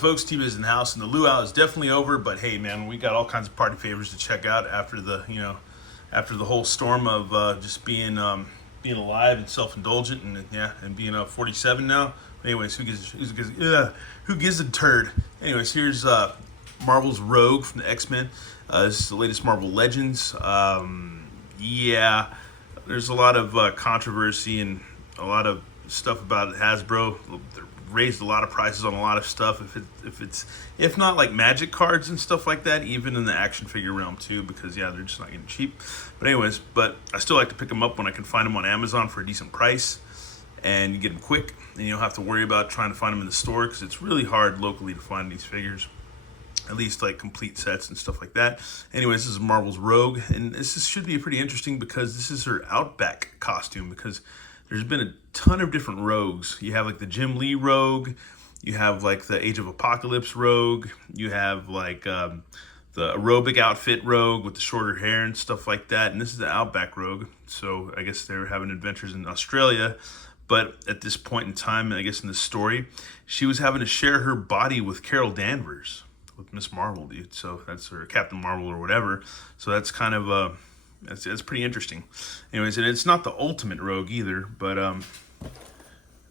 Folks, T-Biz in the house, and the luau is definitely over. But hey, man, we got all kinds of party favors to check out after after the whole storm of just being alive and self-indulgent, and yeah, and being 47 now. Anyways, who gives a turd? Anyways, here's Marvel's Rogue from the X-Men. This is the latest Marvel Legends. Yeah, there's a lot of controversy and a lot of stuff about Hasbro. They're raised a lot of prices on a lot of stuff. If not like magic cards and stuff like that, even in the action figure realm too, because yeah, they're just not getting cheap. But anyways, I still like to pick them up when I can find them on Amazon for a decent price, and you get them quick, and you don't have to worry about trying to find them in the store because it's really hard locally to find these figures. At least like complete sets and stuff like that. Anyways, this is Marvel's Rogue, and should be pretty interesting because this is her Outback costume. Because there's been a ton of different rogues. You have like the Jim Lee Rogue, you have like the Age of Apocalypse Rogue, you have like the aerobic outfit Rogue with the shorter hair and stuff like that. And this is the Outback Rogue. So I guess they're having adventures in Australia. But at this point in time, I guess in the story, she was having to share her body with Carol Danvers, with Miss Marvel, dude. So that's her Captain Marvel or whatever. So that's kind of that's pretty interesting. Anyways, and it's not the ultimate Rogue either, but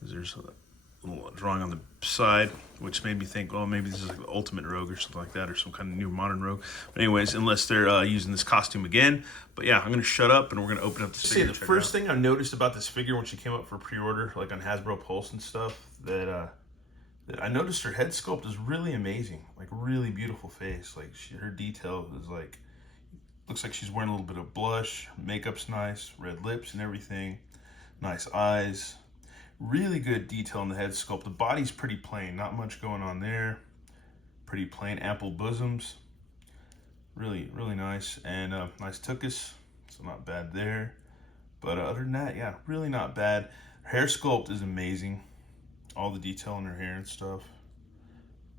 there's a little drawing on the side, which made me think, oh, maybe this is like the ultimate Rogue or something like that, or some kind of new modern Rogue. But anyways, unless they're using this costume again. But yeah, I'm gonna shut up and we're gonna open up this figure. The first thing I noticed about this figure when she came up for pre-order, like on Hasbro Pulse and stuff, that I noticed her head sculpt is really amazing, like really beautiful face. Like her detail is like, looks like she's wearing a little bit of blush, makeup's nice, red lips and everything, nice eyes, really good detail in the head sculpt. The body's pretty plain, not much going on there, pretty plain, ample bosoms, really nice, and nice tuchus, so not bad there. But other than that, yeah, really not bad. Her hair sculpt is amazing. All the detail in her hair and stuff,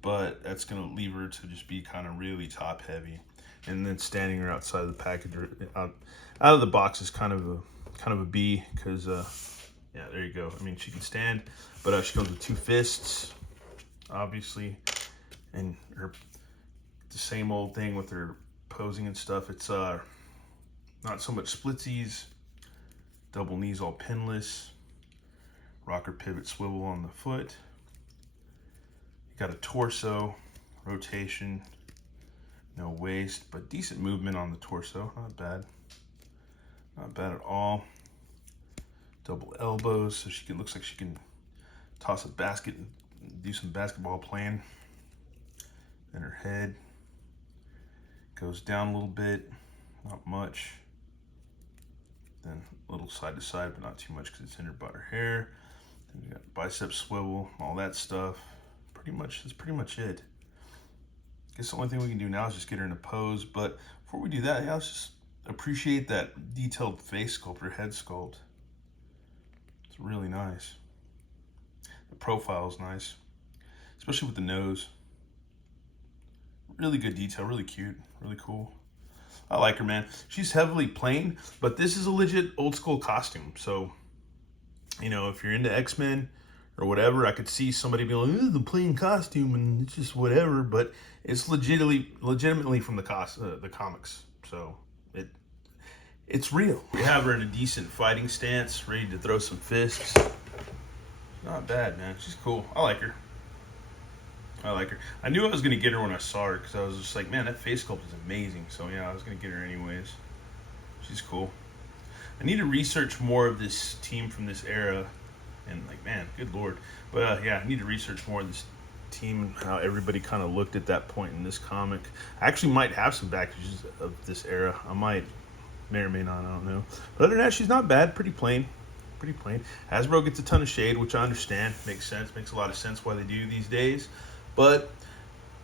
but that's gonna leave her to just be kind of really top heavy, and then standing her outside of the package out of the box is kind of a B, because yeah, there you go. I mean, she can stand, but she comes with two fists, obviously, and her the same old thing with her posing and stuff. It's not so much splitsies, double knees all pinless, rocker pivot swivel on the foot. You got a torso rotation, no waist, but decent movement on the torso. Not bad at all. Double elbows, so looks like she can toss a basket and do some basketball playing. Then her head goes down a little bit, not much. Then a little side to side, but not too much because it's hindered by her hair. Then you got bicep swivel, all that stuff. That's pretty much it. I guess the only thing we can do now is just get her in a pose. But before we do that, yeah, let's just appreciate that detailed face sculpt, her head sculpt. It's really nice. The profile is nice, especially with the nose. Really good detail, really cute, really cool. I like her, man. She's heavily plain, but this is a legit old school costume. So, you know, if you're into X-Men or whatever, I could see somebody being like, the plain costume and it's just whatever, but it's legitimately from the comics. So it's real. We have her in a decent fighting stance, ready to throw some fists. Not bad, man. She's cool. I like her. I knew I was going to get her when I saw her, because I was just like, man, that face sculpt is amazing. So yeah, I was going to get her anyways. She's cool. I need to research more of this team from this era, and like, man, good lord. But yeah, I need to research more of this team and how everybody kind of looked at that point in this comic. I actually might have some packages of this era. I may or may not, I don't know. But other than that, she's not bad. Pretty plain. Hasbro gets a ton of shade, which I understand. Makes sense. Makes a lot of sense why they do these days. But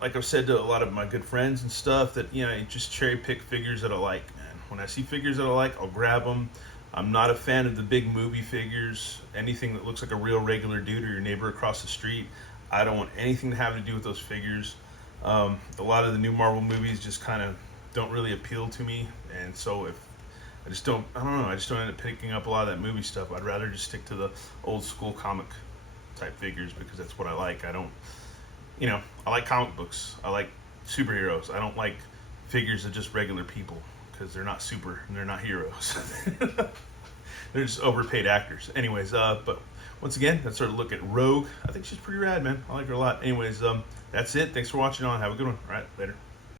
like I've said to a lot of my good friends and stuff, that, you know, you just cherry pick figures that I like, man. When I see figures that I like, I'll grab them. I'm not a fan of the big movie figures. Anything that looks like a real regular dude or your neighbor across the street, I don't want anything to have to do with those figures. A lot of the new Marvel movies just kind of don't really appeal to me, and so I just don't end up picking up a lot of that movie stuff. I'd rather just stick to the old school comic type figures, because that's what I like. I don't I like comic books. I like superheroes. I don't like figures of just regular people because they're not super and they're not heroes. They're just overpaid actors. Anyways, but once again, let's sort of look at Rogue. I think she's pretty rad, man. I like her a lot. Anyways, that's it. Thanks for watching on. Have a good one. All right, later.